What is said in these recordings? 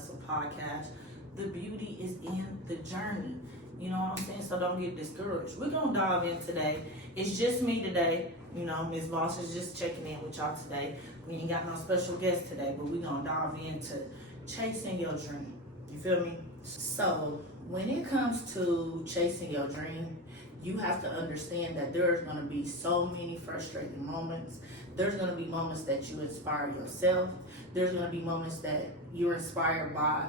Hustle podcast. The beauty is in the journey. You know what I'm saying? So don't get discouraged. We're going to dive in today. It's just me today. You know, Ms. Boss is just checking in with y'all today. We ain't got no special guest today, but we're going to dive into chasing your dream. You feel me? So when it comes to chasing your dream, you have to understand that there's going to be so many frustrating moments. There's going to be moments that you inspire yourself. There's going to be moments that you're inspired by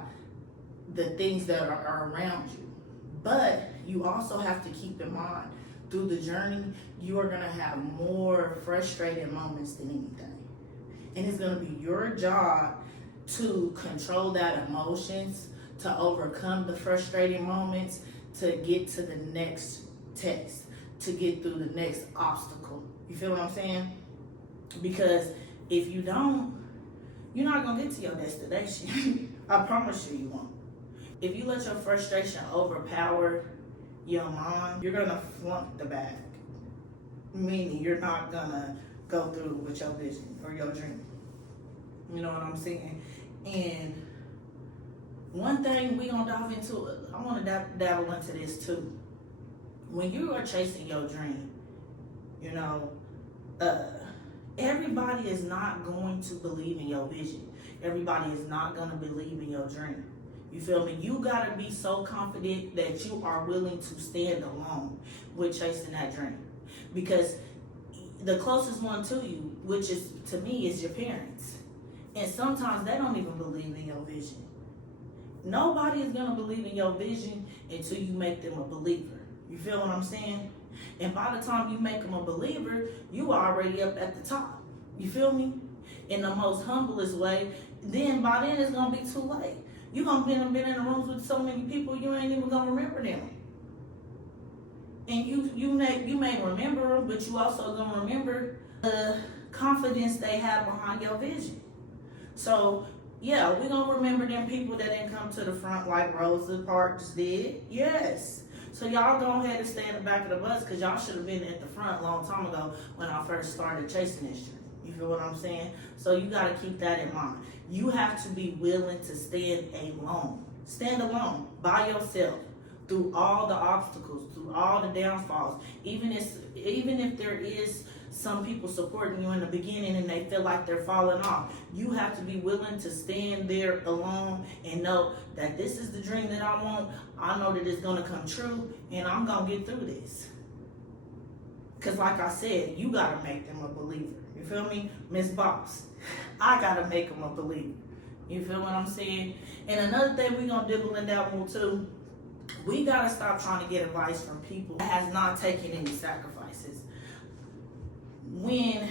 the things that are around you. But you also have to keep in mind, through the journey, you are going to have more frustrating moments than anything. And it's going to be your job to control that emotions, to overcome the frustrating moments, to get to the next test, to get through the next obstacle. You feel what I'm saying? Because if you don't, you're not going to get to your destination. I promise you, you won't. If you let your frustration overpower your mind, you're going to flunk the bag. Meaning you're not going to go through with your vision or your dream. You know what I'm saying? And one thing we going to dive into, I want to dabble into this too. When you are chasing your dream, you know, everybody is not going to believe in your vision. Everybody is not going to believe in your dream. You feel me? You got to be so confident that you are willing to stand alone with chasing that dream. Because the closest one to you, which is to me, is your parents. And sometimes they don't even believe in your vision. Nobody is going to believe in your vision until you make them a believer. You feel what I'm saying? And by the time you make them a believer, you are already up at the top. You feel me? In the most humblest way. Then by then it's going to be too late. You're going to be in the rooms with so many people, you ain't even going to remember them. And you may remember them, but you also going to remember the confidence they have behind your vision. So, yeah, we're going to remember them people that didn't come to the front like Rosa Parks did. Yes. So y'all go ahead and stay in the back of the bus because y'all should have been at the front a long time ago when I first started chasing this dream. You feel what I'm saying? So you got to keep that in mind. You have to be willing to stand alone. Stand alone by yourself through all the obstacles, through all the downfalls. Even if there is some people supporting you in the beginning and they feel like they're falling off, you have to be willing to stand there alone and know that this is the dream that I want. I know that it's going to come true and I'm going to get through this. Because like I said, you got to make them a believer. You feel me? Miss Boss, I got to make them a believer. You feel what I'm saying? And another thing we're going to dibble and dabble too, we got to stop trying to get advice from people that has not taken any sacrifices. When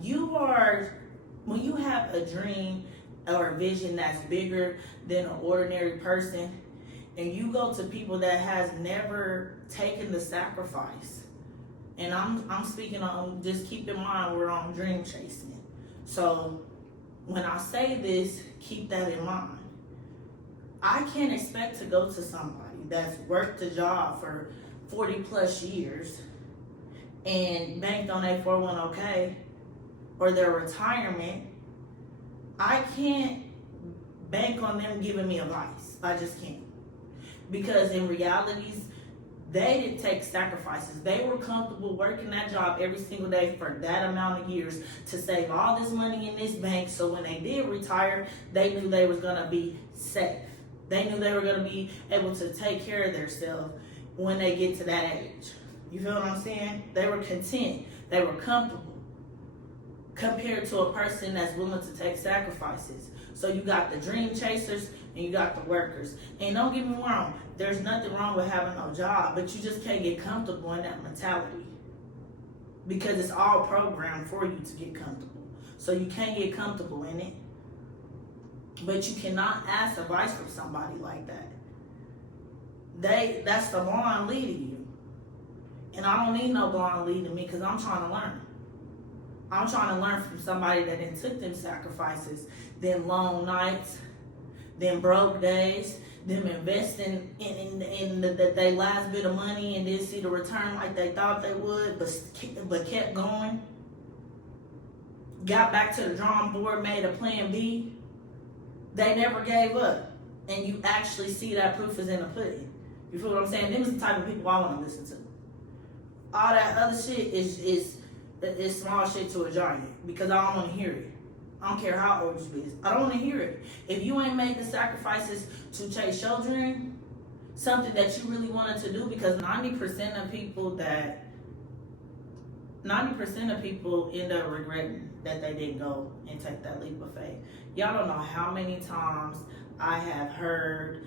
you have a dream or a vision that's bigger than an ordinary person, and you go to people that has never taken the sacrifice, and I'm speaking on, just keep in mind we're on dream chasing. So when I say this, keep that in mind. I can't expect to go to somebody that's worked a job for 40 plus years and banked on their 401k or their retirement. I can't bank on them giving me advice. I just can't. Because in realities, they didn't take sacrifices. They were comfortable working that job every single day for that amount of years to save all this money in this bank, so when they did retire, they knew they was going to be safe. They knew they were going to be able to take care of themselves when they get to that age. You feel what I'm saying? They were content. They were comfortable compared to a person that's willing to take sacrifices. So you got the dream chasers and you got the workers. And don't get me wrong, there's nothing wrong with having no job, but you just can't get comfortable in that mentality because it's all programmed for you to get comfortable. So you can't get comfortable in it. But you cannot ask advice from somebody like that. That's the blind leading you. And I don't need no blind leading me because I'm trying to learn. I'm trying to learn from somebody that done took them sacrifices, them long nights, them broke days, them investing in they last bit of money and didn't see the return like they thought they would, but kept going. Got back to the drawing board, made a plan B. They never gave up. and you actually see that proof is in the pudding. You feel what I'm saying? Them is the type of people I want to listen to. All that other shit is small shit to a giant, because I don't want to hear it. I don't care how old you is. I don't want to hear it. If you ain't made the sacrifices to chase your dream, something that you really wanted to do, because 90% of people end up regretting that they didn't go and take that leap of faith. Y'all don't know how many times I have heard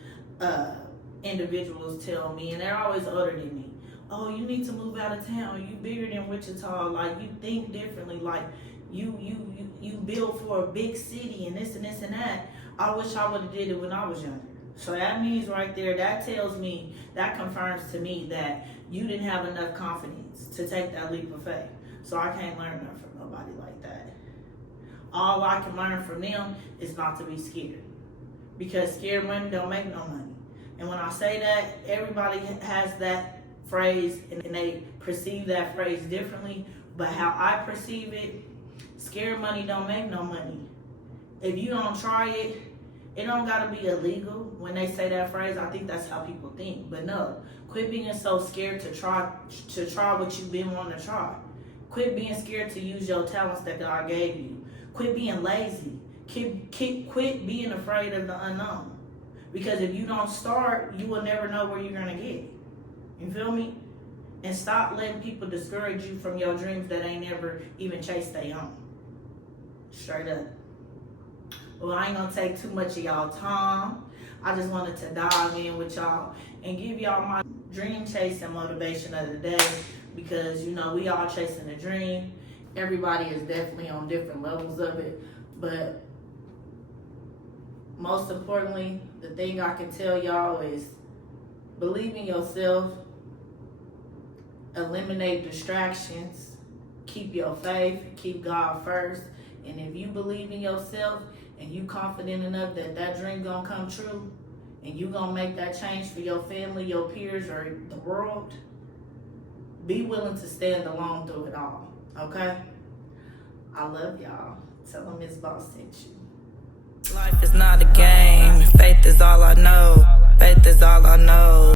individuals tell me, and they're always older than me, oh, you need to move out of town. You bigger than Wichita. Like, you think differently. Like, you build for a big city and this and this and that. I wish I would have did it when I was younger. So that means right there, that tells me, that confirms to me that you didn't have enough confidence to take that leap of faith. So I can't learn nothing from nobody like that. All I can learn from them is not to be scared. Because scared money don't make no money. And when I say that, everybody has that phrase and they perceive that phrase differently. But how I perceive it, scared money don't make no money. If you don't try it, it don't gotta be illegal. When they say that phrase, I think that's how people think. But no, quit being so scared to try what you've been wanting to try. Quit being scared to use your talents that God gave you. Quit being lazy. Quit being afraid of the unknown. Because if you don't start, you will never know where you're gonna get. You feel me? And stop letting people discourage you from your dreams that ain't never even chased their own. Straight up. Well, I ain't gonna take too much of y'all time. I just wanted to dive in with y'all and give y'all my dream chasing motivation of the day, because you know we all chasing a dream. Everybody is definitely on different levels of it, but most importantly, the thing I can tell y'all is believe in yourself, eliminate distractions, keep your faith, keep God first, and if you believe in yourself and you confident enough that that dream gonna come true, and you gonna make that change for your family, your peers, or the world, be willing to stand alone through it all, okay? I love y'all. Tell them Miss Boss sent you. Life is not a game. Faith is all I know. Faith is all I know.